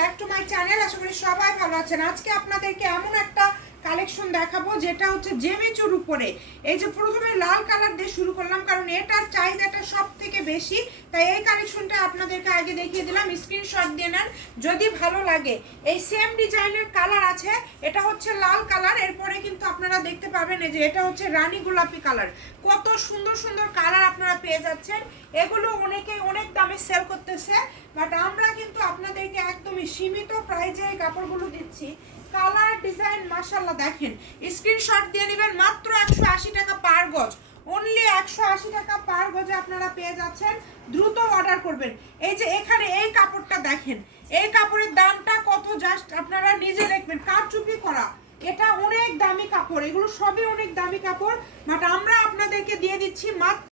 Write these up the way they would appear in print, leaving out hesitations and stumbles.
Back to my channel. আশা করি সবাই ভালো আছেন। আজকে আপনাদেরকে এমন একটা কালেকশন দেখাবো যেটা হচ্ছে জেমিচুর উপরে। এই যে প্রথমে লাল কালার দিয়ে শুরু করলাম কারণ এটার চাহিদাটা সব থেকে বেশি, তাই এই কালেকশনটা আপনাদেরকে আগে দেখিয়ে দিলাম। স্ক্রিনশট দিয়ে নেন যদি ভালো লাগে। এই সেম ডিজাইনের কালার আছে, এটা হচ্ছে লাল কালার, এরপরে কিন্তু আপনারা দেখতে পাবেন এই যে এটা হচ্ছে রানী গোলাপি কালার। কত সুন্দর সুন্দর কালার আপনারা পেয়ে যাচ্ছেন। এগুলো অনেকেই অনেক দামে সেল করতেছে, বাট আমরা কিন্তু আপনাদেরকে একদমই সীমিত প্রাইজে এই কাপড়গুলো দিচ্ছি। কালার ডিজাইন মাশাআল্লাহ দেখেন, স্ক্রিনশট দিয়ে নেবেন। মাত্র 180 টাকা পার গজ, অনলি 180 টাকা পার গজে আপনারা পেয়ে যাচ্ছেন। দ্রুত অর্ডার করবেন। এই যে এখানে এই কাপড়টা দেখেন, এই কাপড়ের দামটা কত জাস্ট আপনারা নিজে দেখবেন, কারচুপি করা। এটা অনেক দামি কাপড়, এগুলো সবই অনেক দামি কাপড়, বাট আমরা আপনাদেরকে দিয়ে দিচ্ছি মাত্র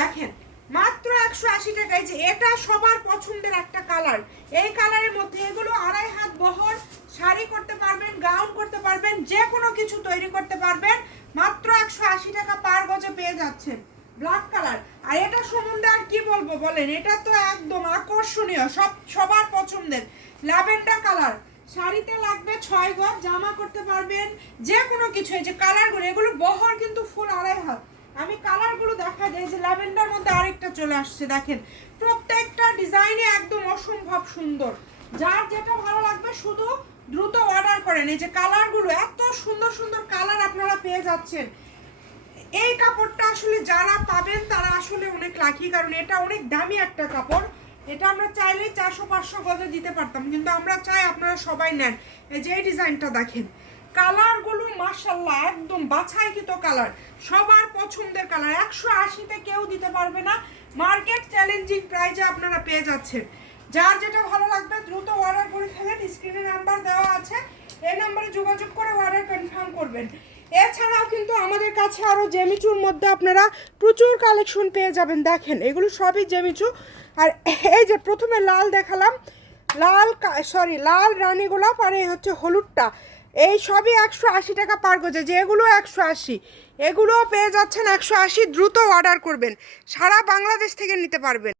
দেখেন মাত্র 180 টাকায়। যে এটা সবার পছন্দের একটা কালার, এই কালারের মধ্যে এগুলো 2.5 হাত বহর, শাড়ি করতে পারবেন, গাউন করতে পারবেন, যে কোনো কিছু তৈরি করতে পারবেন। মাত্র 180 টাকা পার গজে পেয়ে যাচ্ছেন। ব্ল্যাক কালার, আর এটা সম্বন্ধে আর কি বলবো বলেন, এটা তো একদম আকর্ষণীয়, সবার পছন্দের ল্যাভেন্ডার কালার। শাড়িতে লাগবে 6 গজ, জামা করতে পারবেন, যে কোনো কিছু। এই যে কালারগুলো, এগুলো বহর কিন্তু ফুল 2.5 হাত। আমি কালারগুলো দেখা যায় যে ল্যাভেন্ডার মধ্যে আরেকটা চলে আসছে দেখেন। প্রত্যেকটা ডিজাইনে একদম অসম্ভব সুন্দর। যার যেটা ভালো লাগবে শুধু দ্রুত অর্ডার করেন। এই যে কালারগুলো, এত সুন্দর সুন্দর কালার আপনারা পেয়ে যাচ্ছেন। এই কাপড়টা আসলে যারা পাবেন তারা আসলে অনেক লাকি, কারণ এটা অনেক দামি একটা কাপড়। এটা আমরা চাইলে 400-500 গজে দিতে পারতাম, কিন্তু আমরা চাই আপনারা সবাই নেন। এই যে এই ডিজাইনটা দেখেন, কালারগুলো মাশাআল্লাহ একদম বাছাইকৃত কালার, সবার পছন্দের কালার। 180-তে কেউ দিতে পারবে না, মার্কেট চ্যালেঞ্জিং প্রাইজে আপনারা পেয়ে যাচ্ছেন। যার যেটা ভালো লাগবে দ্রুত অর্ডার করে ফেলেন। স্ক্রিনে নাম্বার দেওয়া আছে, এই নাম্বারে যোগাযোগ করে অর্ডার কনফার্ম করবেন। এছাড়াও কিন্তু আমাদের কাছে আরও জেমিচুর মধ্যে আপনারা প্রচুর কালেকশন পেয়ে যাবেন। দেখেন এগুলো সবই জেমিচু। আর এই যে প্রথমে লাল দেখালাম, লাল রানী গোলাপ, আর এই হচ্ছে হলুদটা, এই সবই 180 টাকা পার গজে। যেগুলো 180, এগুলোও পেয়ে যাচ্ছেন 180। দ্রুত অর্ডার করবেন, সারা বাংলাদেশ থেকে নিতে পারবেন।